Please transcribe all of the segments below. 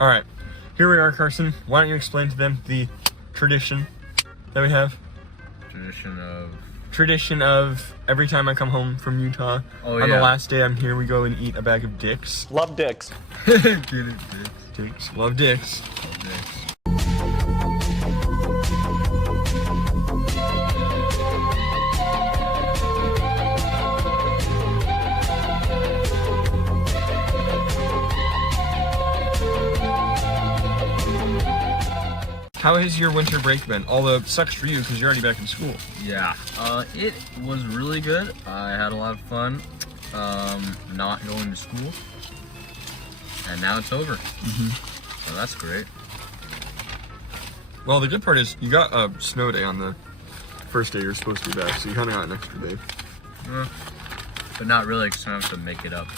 All right, here we are, Carson. Why don't you explain to them the tradition that we have? Tradition of every time I come home from Utah, on the last day I'm here, we go and eat a bag of dicks. Love dicks. Get it, dicks. Dicks. Love dicks. Love dicks. How has your winter break been? Although it sucks for you because you're already back in school. Yeah, it was really good. I had a lot of fun not going to school. And now it's over. So that's great. Well, the good part is you got a snow day on the first day you're supposed to be back, so you kind of got an extra day. But not really, because I have to make it up.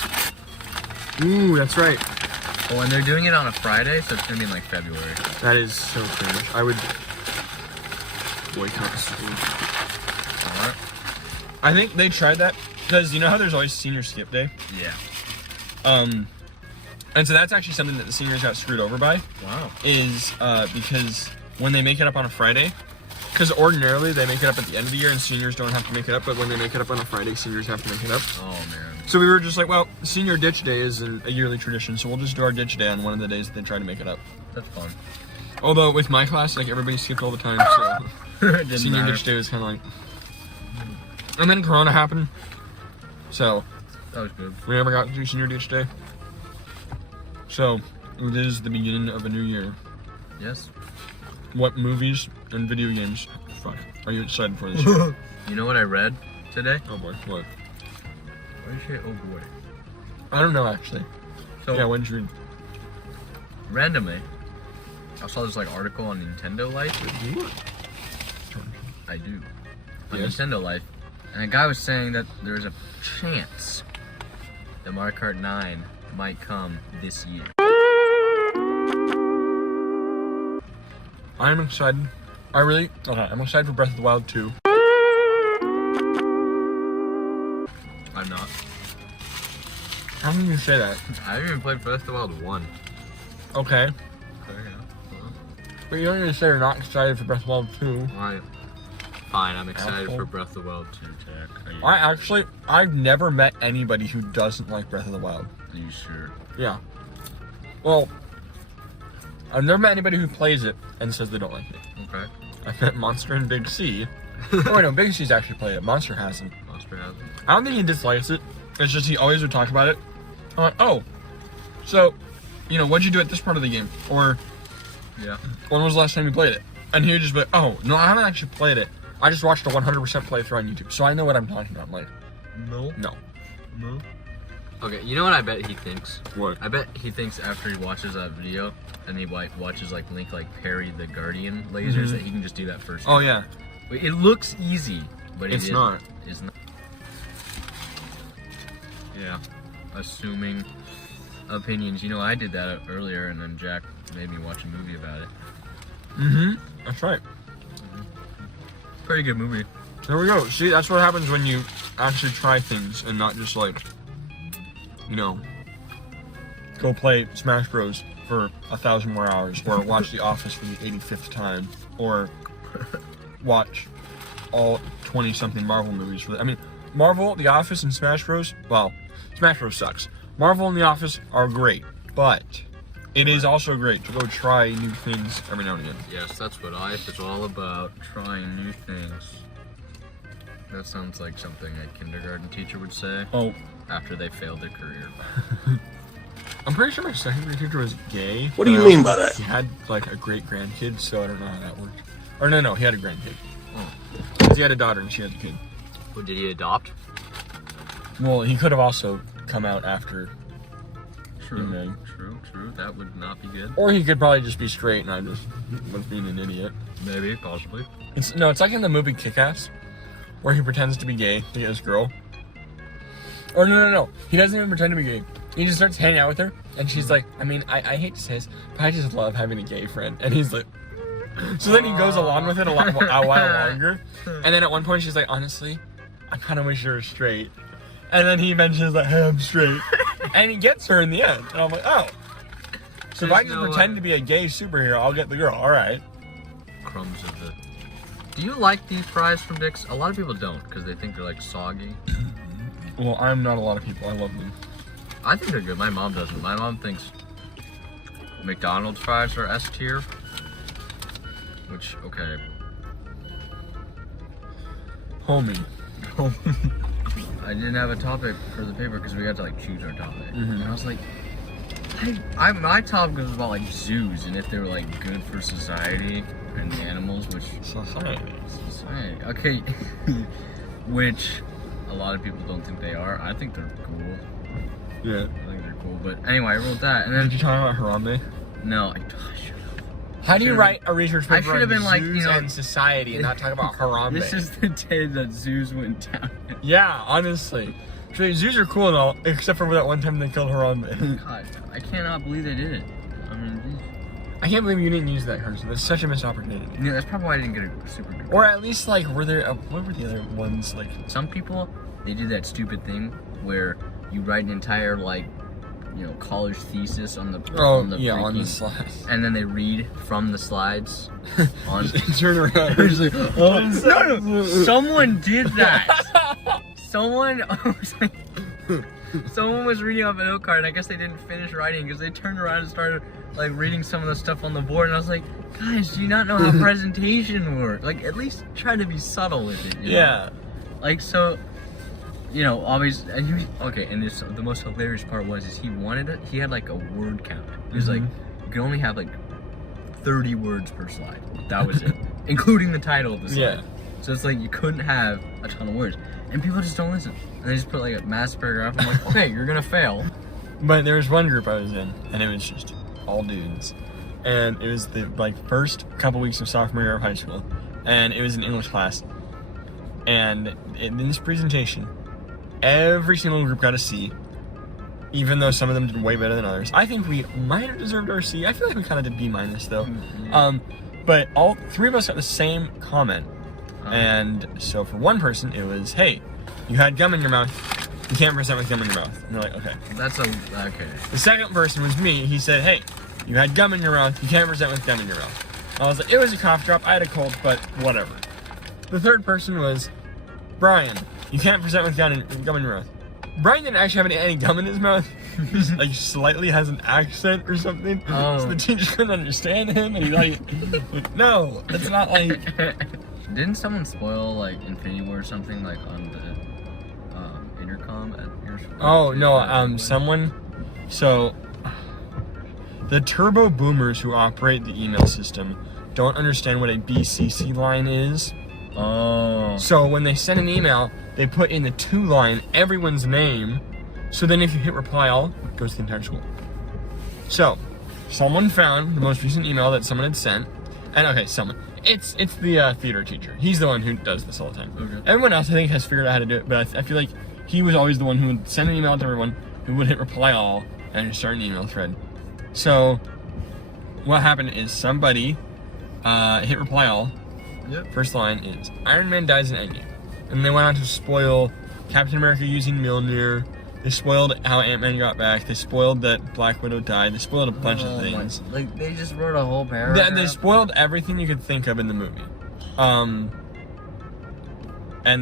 Ooh, that's right. Oh, and they're doing it on a Friday, so it's going to be in like February. That is so cringe. I would boycott school. Alright. I think they tried that because you know how there's always senior skip day? Yeah. And so that's actually something that the seniors got screwed over by. Wow. Is because when they make it up on a Friday, because ordinarily they make it up at the end of the year and seniors don't have to make it up, but when they make it up on a Friday, seniors have to make it up. Oh, man. So we were just like, well, senior ditch day is a yearly tradition, so we'll just do our ditch day on one of the days that they try to make it up. That's fun. Although with my class, like everybody skipped all the time, so senior ditch day was kind of like. And then Corona happened, so That was good. we never got to do senior ditch day. So it is the beginning of a new year. Yes. What movies and video games, are you excited for this year? You know what I read today? Oh boy, what? Why did you say, oh boy? I don't know actually. So, Yeah, what did you read? randomly, I saw this like article on Nintendo Life. I do. On Yes. Nintendo Life. And a guy was saying that there's a chance that Mario Kart 9 might come this year. I'm excited. I'm excited for Breath of the Wild 2. I'm not. How can you say that? I haven't even played Breath of the Wild 1. Okay. Okay, yeah. But you don't need to say you're not excited for Breath of the Wild 2. Alright. Fine, I'm excited Asshole. for Breath of the Wild 2, Jack. I've never met anybody who doesn't like Breath of the Wild. Are you sure? Yeah. Well, I've never met anybody who plays it and says they don't like it. Okay. I've met Monster and Big C. Oh, wait, no, Big C's actually played it. Monster hasn't. Monster hasn't. I don't think he dislikes it. It's just he always would talk about it. I'm like, oh, so, you know, what'd you do at this part of the game? Or, Yeah. when was the last time you played it? And he would just be like, oh, no, I haven't actually played it. I just watched a 100% playthrough on YouTube, so I know what I'm talking about. I'm like, No. no. No. Okay, you know what I bet he thinks? What? I bet he thinks after he watches that video and he watches like Link like parry the Guardian lasers that he can just do that first. Oh, yeah. Wait, it looks easy, but It's not. It's not. Yeah. Assuming opinions. You know, I did that earlier, and then Jack made me watch a movie about it. That's right. Pretty good movie. There we go. See, that's what happens when you actually try things and not just like, you know, go play Smash Bros. For 1,000 more hours, or watch The Office for the 85th time, or watch all 20-something Marvel movies. I mean, Marvel, The Office, and Smash Bros. Well, Smash Bros. Sucks. Marvel and The Office are great, but it is also great to go try new things every now and again. Yes, that's what life is all about, trying new things. That sounds like something a kindergarten teacher would say. Oh. After they failed their career. I'm pretty sure my second grade teacher was gay. What do you mean by that? He had like a great grandkid, so I don't know how that worked. Or no, he had a grandkid. Oh. Because he had a daughter and she had a kid. Well, did he adopt? Well, he could have also come out after. True. That would not be good. Or he could probably just be straight and I just was being an idiot. Maybe, possibly. It's like in the movie Kick-Ass, where he pretends to be gay to get his girl. Or no. He doesn't even pretend to be gay. He just starts hanging out with her, and she's like, I mean, I hate to say this, but I just love having a gay friend. And he's like, so then he goes along with it a while longer. And then at one point she's like, honestly, I kind of wish you were straight. And then he mentions like, hey, I'm straight. And he gets her in the end. And I'm like, oh. So if I just pretend to be a gay superhero, I'll get the girl. All right. Crumbs of the. Do you like these fries from Dick's? A lot of people don't because they think they're like soggy. Well, I'm not a lot of people. I love them. I think they're good. My mom doesn't. My mom thinks McDonald's fries are S tier. Which, okay. Homie. I didn't have a topic for the paper because we had to like choose our topic. Mm-hmm. And I was like, my topic was about like zoos and if they were like good for society and the animals, which Society. Okay, which a lot of people don't think they are. I think they're cool. Yeah. I think they're cool. But anyway, I wrote that and then Did you talk about Harambe? no, I should have. How do you write a research paper I should have on been like, zoos you know, and society and not talk about Harambe? This is the day that zoos went down. Yeah, honestly. So, zoos are cool and all, except for that one time they killed Harambe. God, I cannot believe they did it. I mean, geez. I can't believe you didn't use that cursor. That's such a missed opportunity. Yeah, that's probably why I didn't get a super good. Or at least, like, were there, what were the other ones, like? Some people, they do that stupid thing where you write an entire, like, you know, college thesis on the on the slides. and then they read from the slides on. Turn around. Like, oh, no, someone did that. Someone was reading off a note card, and I guess they didn't finish writing because they turned around and started like reading some of the stuff on the board, and I was like, guys, do you not know how presentation works? Like, at least try to be subtle with it. You know? Yeah. Like, so, you know, obviously, and this, the most hilarious part was he had like a word count. He was like, you can only have like 30 words per slide. That was it, including the title of the slide. Yeah. So it's like you couldn't have a ton of words, and people just don't listen. And they just put like a mass paragraph. I'm like, okay, you're gonna fail. But there was one group I was in, and it was just all dudes. And it was the like first couple weeks of sophomore year of high school, and it was an English class. And in this presentation, every single group got a C, even though some of them did way better than others. I think we might have deserved our C. I feel like we kind of did B- though. Mm-hmm. But all three of us got the same comment. And so for one person, it was, hey, you had gum in your mouth. You can't present with gum in your mouth. And they're like, okay. Okay. The second person was me. He said, hey, you had gum in your mouth. You can't present with gum in your mouth. I was like, it was a cough drop. I had a cold, but whatever. The third person was, Brian, you can't present with gum in your mouth. Brian didn't actually have any gum in his mouth. He just, like, slightly has an accent or something. Oh. So the teacher couldn't understand him. And he like no, that's not like... Didn't someone spoil like Infinity War or something like on the intercom at your school? Oh no, someone. So the turbo boomers who operate the email system don't understand what a BCC line is. Oh. So when they send an email, they put in the to line everyone's name. So then if you hit reply all, it goes to the entire school. So someone found the most recent email that someone had sent, and okay, someone. It's the theater teacher. He's the one who does this all the time. Okay. Everyone else, I think, has figured out how to do it, but I feel like he was always the one who would send an email to everyone, who would hit reply all, and just start an email thread. So what happened is somebody hit reply all. Yep. First line is, Iron Man dies in Endgame. And they went on to spoil Captain America using Mjolnir. They spoiled how Ant-Man got back. They spoiled that Black Widow died. They spoiled a bunch of things. Like, they just wrote a whole paragraph. They spoiled everything you could think of in the movie. And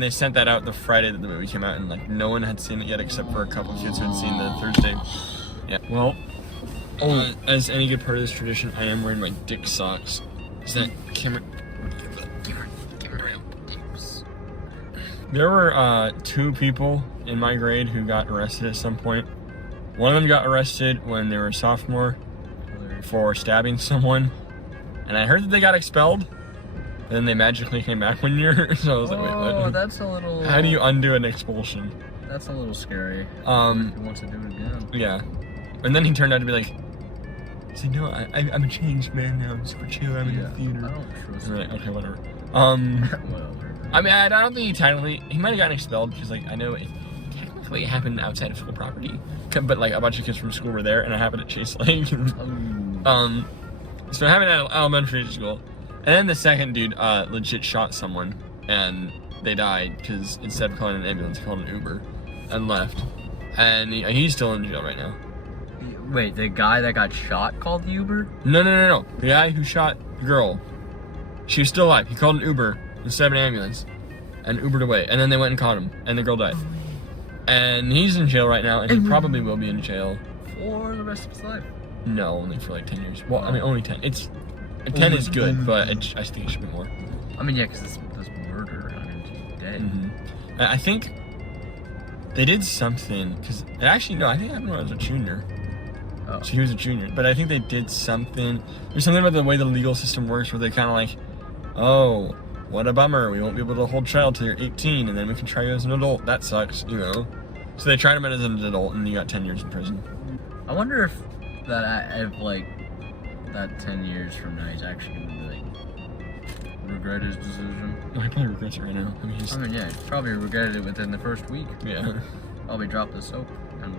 they sent that out the Friday that the movie came out, and like no one had seen it yet except for a couple kids who had seen the Thursday. Yeah. Well, as any good part of this tradition, I am wearing my dick socks. Is that camera? There were 2 people in my grade who got arrested at some point. One of them got arrested when they were a sophomore for stabbing someone, and I heard that they got expelled. And then they magically came back 1 year. So I was like, wait, what? Oh, that's a little. How do you undo an expulsion? That's a little scary. If he wants to do it again. Yeah. And then he turned out to be like, he said, no, I'm a changed man now. I'm super chill. I'm in the theater. I don't trust And we're like, him. okay, whatever. Well, I mean, I don't think he might have gotten expelled because, like, I know technically it happened outside of school property, but like a bunch of kids from school were there, and it happened at Chase Lake. So it happened at elementary school, and then the second dude legit shot someone, and they died because instead of calling an ambulance, he called an Uber, and left, and he's still in jail right now. Wait, the guy that got shot called the Uber? No. The guy who shot the girl, she was still alive. He called an Uber instead of an ambulance and Ubered away. And then they went and caught him, and the girl died. And he's in jail right now, and he probably will be in jail. For the rest of his life? No, only for like 10 years. Well, I mean, only 10. 10 is good, but I think it should be more. I mean, yeah, because this murder, I mean, he's dead. Mm-hmm. I think they did something, because actually, no, I think it happened when I was a junior. Oh. So he was a junior. But I think they did something. There's something about the way the legal system works where they kind of like, oh, what a bummer. We won't be able to hold trial till you're 18, and then we can try you as an adult. That sucks, you know. So they tried him as an adult, and he got 10 years in prison. I wonder if that 10 years from now he's actually going to be like, regret his decision. No, he probably regrets it right now. I mean, yeah, he probably regretted it within the first week. Yeah. Probably dropped the soap and,